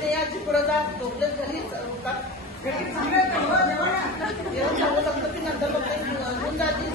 ते या चिकडचा झोपलेच घरी होतात. जेवण चांगलं लागतं ती नंतर घेऊन जाते.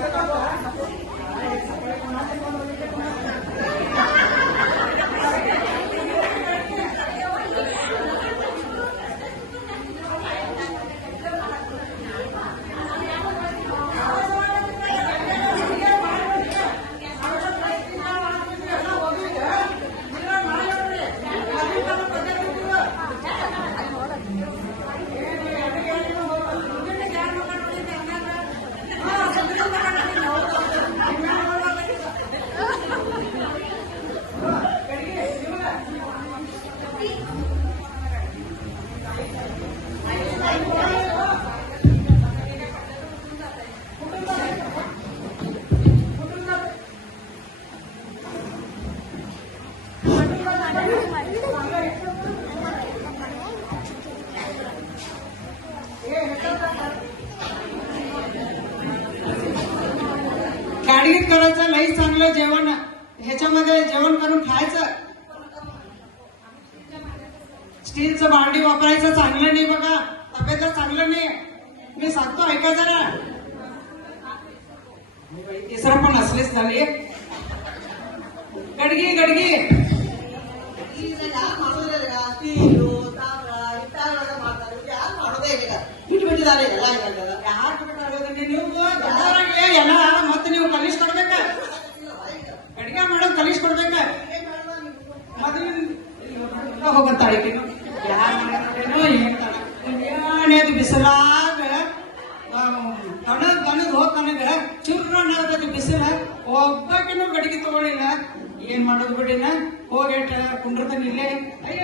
गाडीत करायचं लई चांगलं जेवण, ह्याच्यामध्ये जेवण करून खायचं. स्टीलचं भांडी वापरायचं चांगलं नाही बघा, तब्येतला चांगलं नाही. मी सांगतो ऐका जरा. तिसरं पण असलेच झाले. गडगी गडगी ಎಲ್ಲ ಮತ್ತೆ ನೀವು ಕಲಿಸ್ಕೊಡ್ಬೇಕ, ಅಡಿಗೆ ಮಾಡೋದು ಕಲಿಸ್ಕೊಡ್ಬೇಕ. ಮೊದಲು ಹೋಗತ್ತಾಳೆ ಏನೇದು ಬಿಸಿಲಾಗ ಕಣದ್ ಹೋಗ್ ನನಗ ಚುರ್ರ ಬಿಸಿಲ ಒಬ್ಬಕಿನೂ ಗಡಿಗೆ ತಗೊಳಿಲ್ಲ. ಏನ್ ಮಾಡೋದು ಬಿಡಿನ ಹೋಗೇಟ ಕುಂಡ್ರತನ ಇಲ್ಲೇ. ಅಯ್ಯ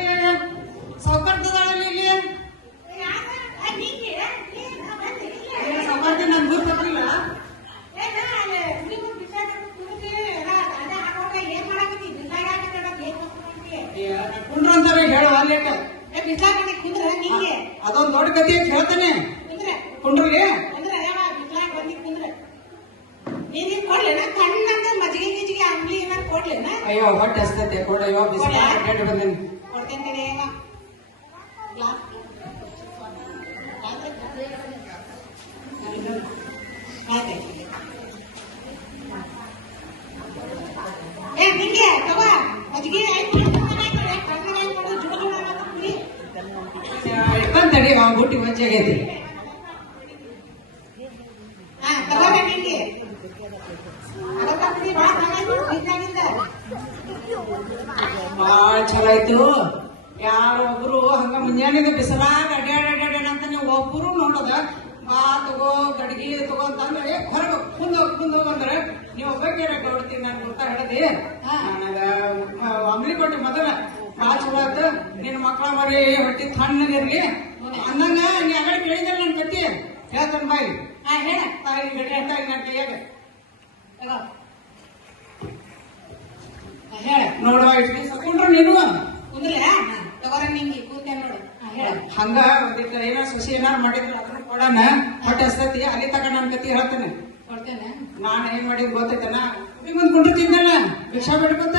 ಸೌಕರ್ಯದಲ್ಲಿ ಇಲ್ಲಿ ಸೌಕರ್ಯ ನನ್ ಗೊತ್ತಿಲ್ಲ. ಕುಂಡ್ರ ಅಂತಾರೆ ಹೇಳುವ ಅಲ್ಲೇಟ ಅದೊಂದು ದೊಡ್ಡ ಕಥೆ ಅಂತ ಹೇಳ್ತಾನೆ. ಕುಂಡ್ರಲ್ಲಿ ಅಯ್ಯೋ ಹೊಟ್ಟೆ ಹಸ್ತತೆ ಕೊಡಯ್ಯೋ ಬಿಸಿಲು ಬಂದೇನೆ. ತಡಿ ಬುಟ್ಟಿ ಮಜ್ಜೆ ಆಗೈತಿ. ಬಾಳ ಚಲೋ ಆಯ್ತು. ಯಾರೊಬ್ರು ಹಂಗ ಮುಂಜಾನೆ ಬಿಸಿಲಾಗ ಅಡ್ಯಾಡ ಅಂತ ನೀವು ಒಬ್ಬರು ನೋಡೋದ ಬಾ ತಗೋ ಗಡ್ಗಿ ತಗೋ ಅಂತಂದ್ರೆ ಹೊರಗೆ ಮುಂದೋಗ್ ಅಂದ್ರೆ ನೀವು ಒಬ್ಬಕ್ಕೆ ಗೌಡ್ತೀನಿ ನಾನು ಗೊತ್ತಾ ಹೇಳದಿ. ನನಗ ಅಂಬ್ಲಿ ಕೊಟ್ಟಿ ಮೊದಲ ಬಾಳ ಚಲೋ ಆಯ್ತು. ನಿನ್ನ ಮಕ್ಕಳ ಮರಿ ಹೊಟ್ಟಿ ತಣ್ಣಗಿರ್ಲಿ ಅಂದಂಗ ನೀ ಆಗಡೆ ಕೇಳಿದ್ರೆ ನನ್ ಕಟ್ಟಿ ಹೇಳ್ತಾನ ಬಾಯಿ. ಹೇಳ ತಾಯಿ ಗಡಿ ಹೇಳ್ತಾ ನನ್ನ ಕೈಯಾಗ ಹೇಳ ನೋಡುವ ಇಟ್ಲಿ ಸಕೊಂಡ್ರು ನೀನು ಕುಂದ್ರೆ ತಗೋರ ನಿಂಗೆ ಕೂತೆ ನೋಡು. ಹಂಗ ಒಂದಿಟ್ಟ ಏನಾರ ಸುಸಿ ಏನಾರು ಮಾಡಿದ್ರು ಅದನ್ನ ಕೊಡೋಣ. ಹೊಟ್ಟೆ ಹಸ್ತತಿ ಅಲ್ಲಿ ತಗ ನನ್ ಕತಿ ಹೇಳ್ತಾನೆ ಕೊಡ್ತೇನೆ. ನಾನ್ ಏನ್ ಮಾಡಿದ್ ಗೊತ್ತೈತನ ನಿಮ್ಮಂದ್ ಕುಂಡಿರ್ತಿದ್ನಲ್ಲ ಭಿಕ್ಷಾ ಬಿಡ್ಕೊತ.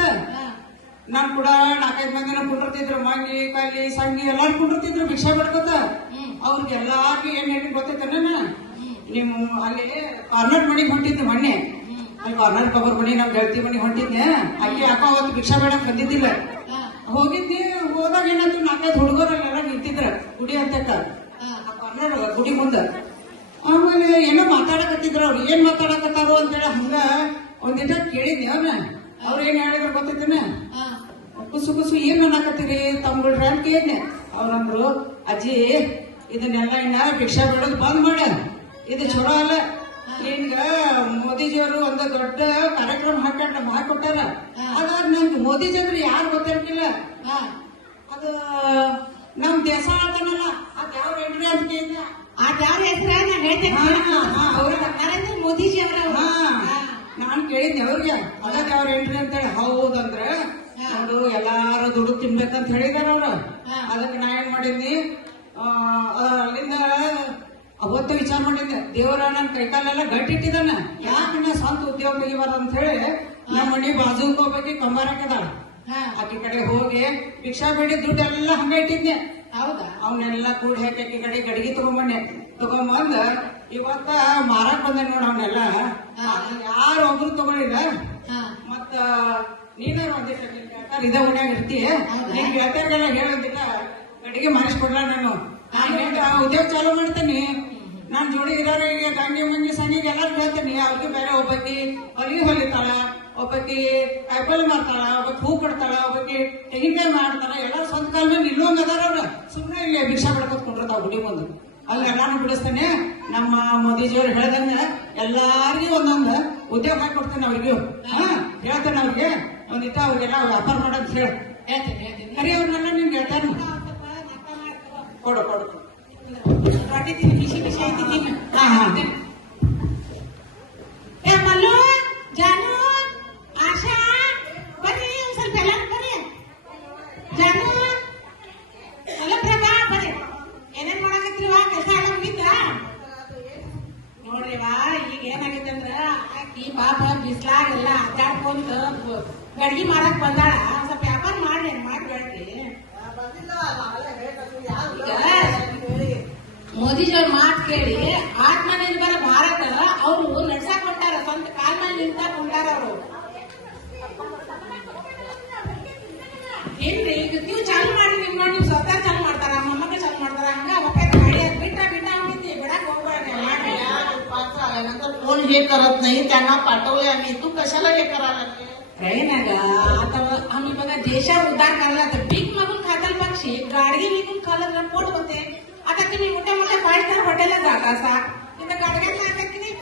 ನಾನ್ ಕೂಡ 4-5 ಮಂದಿನ ಕುಂಡಿರ್ತಿದ್ರು. ಮಂಗಿ ಕಲ್ಲಿ ಸಂಗಿ ಎಲ್ಲಾರು ಕುಂಡಿರ್ತಿದ್ರು ಭಿಕ್ಷಾ ಬಿಡ್ಕೊತ. ಅವ್ರಿಗೆಲ್ಲಾರ್ಗು ಏನ್ ಹೇಳಿ ಗೊತ್ತೈತನ ನಿಮ್ ಅಲ್ಲಿ ಕಾರ್ನರ್ ಮನಿಗ್ ಹೊಂಟಿದ್ದೆ ಮೊನ್ನೆ. ಅಲ್ಲಿ ಕಾರ್ನರ್ ಕಬರ್ ಮನಿ ನಮ್ ಗೆಳತಿ ಮನಿಗ್ ಹೊಂಟಿದ್ದೆ. ಅಲ್ಲಿ ಅಕ್ಕ ಅವತ್ತು ಭಿಕ್ಷಾ ಬೇಡಕ್ ಬಂದಿದ್ದಿಲ್ಲ. ಹೋಗಿದ್ದೆ ಹೋದಾಗ ಏನಾದ್ರು 4-5 ಹುಡುಗರೆಲ್ಲ ನಿಂತಿದ್ರ ಗುಡಿ ಅಂತ ಕಾರ್ನರ್ ಗುಡಿ ಮುಂದ. ಆಮೇಲೆ ಏನೋ ಮಾತಾಡಕತ್ತಿದ್ರು. ಅವ್ರು ಏನ್ ಮಾತಾಡಕತ್ತಾರು ಅಂತೇಳಿ ಹಂಗ ಒಂದಿಟ ಕೇಳಿದ್ನಿ. ಅವ್ರ ಏನ್ ಹೇಳಿದ್ರು ಗೊತ್ತೈತೇನ ಕುಸು ಏನ್ ಅನ್ನಕತ್ತೀರಿ ತಮ್ಗಳ್ರಿ ಅಂತ ಕೇಳಿದ್ನೆ. ಅವ್ರಂದ್ರು ಅಜ್ಜಿ ಇದನ್ನೆಲ್ಲ ಇನ್ನ ಭಿಕ್ಷಾ ಬೇಡೋದು ಬಂದ್ ಮಾಡ, ಇದು ಚಲೋ ಅಲ್ಲ. ಈಗ ಮೋದಿಜಿಯವರು ಒಂದು ದೊಡ್ಡ ಕಾರ್ಯಕ್ರಮ ಹಾಕೊಟ್ಟಾರ. ಅದಾದ ನಂಗೆ ಮೋದಿಜಿ ಅಂದ್ರೆ ಯಾರು ಗೊತ್ತಿರ್ಲಿಲ್ಲ. ಅದು ನಮ್ ದೇಶ ಆಳ್ತಾನಲ್ಲ ಅದ್ ಯಾವ ರೆಡ್ರಿ ಅಂತ ಕೇಳಿದ್ನ. ಅದ್ಯಾವ ಹೆಸರ ನಾನು ಹೇಳ್ತೇನೆ. ನರೇಂದ್ರ ಮೋದಿಜಿ ಅವರ ನಾನ್ ಕೇಳಿದ್ದೆ ಅವ್ರಿಗೆ ಅದ ಯಾವ ರೆಡ್ರಿ ಅಂತೇಳಿ. ಹೌದಂದ್ರೆ ನೋಡು ಎಲ್ಲಾರು ದುಡ್ಡು ತಿನ್ಬೇಕಂತ ಹೇಳಿದಾರ ಅವ್ರು. ಅದಕ್ಕೆ ನಾ ಏನ್ ಮಾಡಿದ್ನಿ ಅಲ್ಲಿಂದ ಅವತ್ತು ವಿಚಾರ ಮಾಡಿದ್ದೆ. ದೇವರ ನನ್ ಕೈಕಾಲೆಲ್ಲ ಗಟ್ಟಿಟ್ಟಿದ್ದಾನ. ಯಾಕೆ ನಾ ಸ್ವಂತ ಉದ್ಯೋಗ ತೆಗಿಬಾರ ಅಂತ ಹೇಳಿ ನಮ್ಮ ಮನಿ ಬಾಜುಕ್ ಹೋಗ್ಬೇಕು ಕಂಬಾರಕ್ಕೆದಾಳ. ಹಾ. ಆಕಿ ಕಡೆ ಹೋಗಿ ಭಿಕ್ಷಾ ಬೇಡಿ ದುಡ್ಡೆಲ್ಲ ಹಂಗ ಇಟ್ಟಿದ್ನೆ. ಹೌದಾ ಅವನ್ನೆಲ್ಲ ಕೂಡಿ ಹಾಕಿ ಆಕಿ ಕಡೆ ಗಡಿಗೆ ತಗೊಂಬಂದ ಇವತ್ತ ಮಾರಾಕ್ ಬಂದೆ ನೋಡ ಅವನ್ನೆಲ್ಲ. ಯಾರು ಒಬ್ರು ತಗೊಂಡಿಲ್ಲ. ಹಾ ಮತ್ತ ನೀನಾರ ಒಂದಿಟ್ಟ ಇದ ಮನ್ಯಾಗ ಇರ್ತೀಯ, ನಿನ್ ಗೆಳತಿಯರಿಗೆಲ್ಲ ಹೇಳೋದಿಲ್ಲ ಗಡಿಗೆ ಮಾಡಿಸ್ಕೊಡ್ಲ ನಾನು. ಉದ್ಯೋಗ ಚಾಲೂ ಮಾಡ್ತೇನಿ. ನಾನ್ ಜೋಡಿ ಇರೋರಿಗೆ ಗಂಗೆ ಮಂಜಿ ಸಂಗಿಗೆ ಎಲ್ಲಾರು ಹೇಳ್ತೇನಿ. ಅವ್ರಿಗೆ ಬೇರೆ ಒಬ್ಬಾಕಿ ಹೊಲಿಗೆ ಹೊಲಿತಾಳ, ಒಬ್ಬಾಕಿ ಕಾಯಿಪಲ್ಲೆ ಮಾಡ್ತಾಳ, ಒಬ್ಬಾಕಿ ಹೂ ಕೊಡ್ತಾಳ, ಒಬ್ಬಾಕಿ ತೆಂಗಿನಕಾಯಿ ಮಾಡ್ತಾಳ. ಎಲ್ಲಾರು ಸ್ವಂತ ಕಾಲ ಮೇಲೆ ನಿಲ್ಲುವಂಗ ಅದಾರ ಅವ್ರ. ಸುಮ್ಮನೆ ಇಲ್ಲಿ ಭಿಕ್ಷಾ ಪಡ್ಕೊತ್ ಕುಂಡಿರ್ತಾವ ಗುಡಿ ಮುಂದೆ. ಅಲ್ಲಿ ಎಲ್ಲಾನು ಬಿಡಿಸ್ತೇನೆ. ನಮ್ಮ ಮೋದಿಜಿಯವ್ರು ಹೇಳ್ದಂಗ ಎಲ್ಲಾರ್ಗಿ ಒಂದೊಂದು ಉದ್ಯೋಗ ಹಾಕೊಡ್ತೇನೆ ಅವ್ರಿಗೂ. ಹೇಳ್ತೇನೆ ಅವ್ರಿಗೆ ಒಂದಿಟ್ಟ ಅವ್ರಿಗೆಲ್ಲ ವ್ಯಾಪಾರ ಮಾಡೋದ್ ಹೇಳ. ಹೇಳ್ತೀನಿ ಸರಿ ಅವ್ರನ್ನೆಲ್ಲ ನಿಮ್ಗೆ ಹೇಳ್ತಾನೆ. ಕೊಡು ಕೊಡು. ಹೊಟ್ಟಿದ್ದೀನಿ, ಬಿಸಿ ಬಿಸಿ ಐತಿದ್ದೀನಿ. ಹಾ ಹಾ ಏ ಮಲ್ಲು, ಜಾನು, ಆಶಾ ಬರ್ರಿ ಒಂದ್ ಸ್ವಲ್ಪ ಎಲ್ಲಾರು ಬರ್ರಿ. ಜಾನು ಪ್ರಭಾ ಬರ್ರಿ. ಏನೇನ್ ಮಾಡಕತ್ರಿವಾ? ಕೆಲಸ ಎಲ್ಲ ಮುಗಿತ ನೋಡ್ರಿವಾ. ಈಗ ಏನಾಗೈತೆ ಅಂದ್ರ ಆಕಿ ಪಾಪ ಬಿಸ್ಲಾಗೆಲ್ಲ ಅಡ್ಡಾಡ್ಕೊಂತ ಗಡ್ಗಿ ಮಾರಕ್ ಬಂದಾಳ. ಸ್ವಲ್ಪ ವ್ಯಾಪಾರ ಮಾಡ್ರಿ, ಮಾಡ್ಬೇಡ್ರಿ. ಮೋದಿಜಿಯವ್ರ ಮಾತು ಕೇಳಿ ಆತ್ಮನಿರ್ಭರ ಭಾರತ ಅವರು ನಡ್ಸಾಕ್ ಹೊಂಟಾರ. ಸ್ವಂತ ಕಾಲ್ ಮೇಲೆ ನಿಂತಾಕ್ ಹೊಂಟಾರ ಅವರು. ಏನ್ರಿ ನೀವು ಚಾಲು ಮಾಡಿ, ನಿಮ್ ನೋಡಿ ನೀವು ಸ್ವತಃ ಚಾಲು ಮಾಡ್ತಾರ, ಮೊಮ್ಮಕ್ಕ ಚಾಲು ಮಾಡ್ತಾರ. ಹಂಗ ಒಪ್ಪ ಗಾಡಿ ಬಿಟ್ಟ होती बिडाक होणार नाही. पाच आल्यानंतर कोण हे करत नाही, त्यांना पाठवले आम्ही. तू कशाला हे करायला लागले? काही ना ग, आता आम्ही बघा देशा उद्धार करायला तर पीक मागून खाताल पक्षी गाडगे विकून खाल्लं पोट होते. आता तुम्ही मोठ्या मोठ्या 5 स्टार हॉटेलला जात असा, तिथे गाडग्यात लागतात की नाही,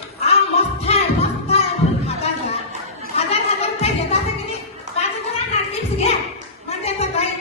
मस्त आहे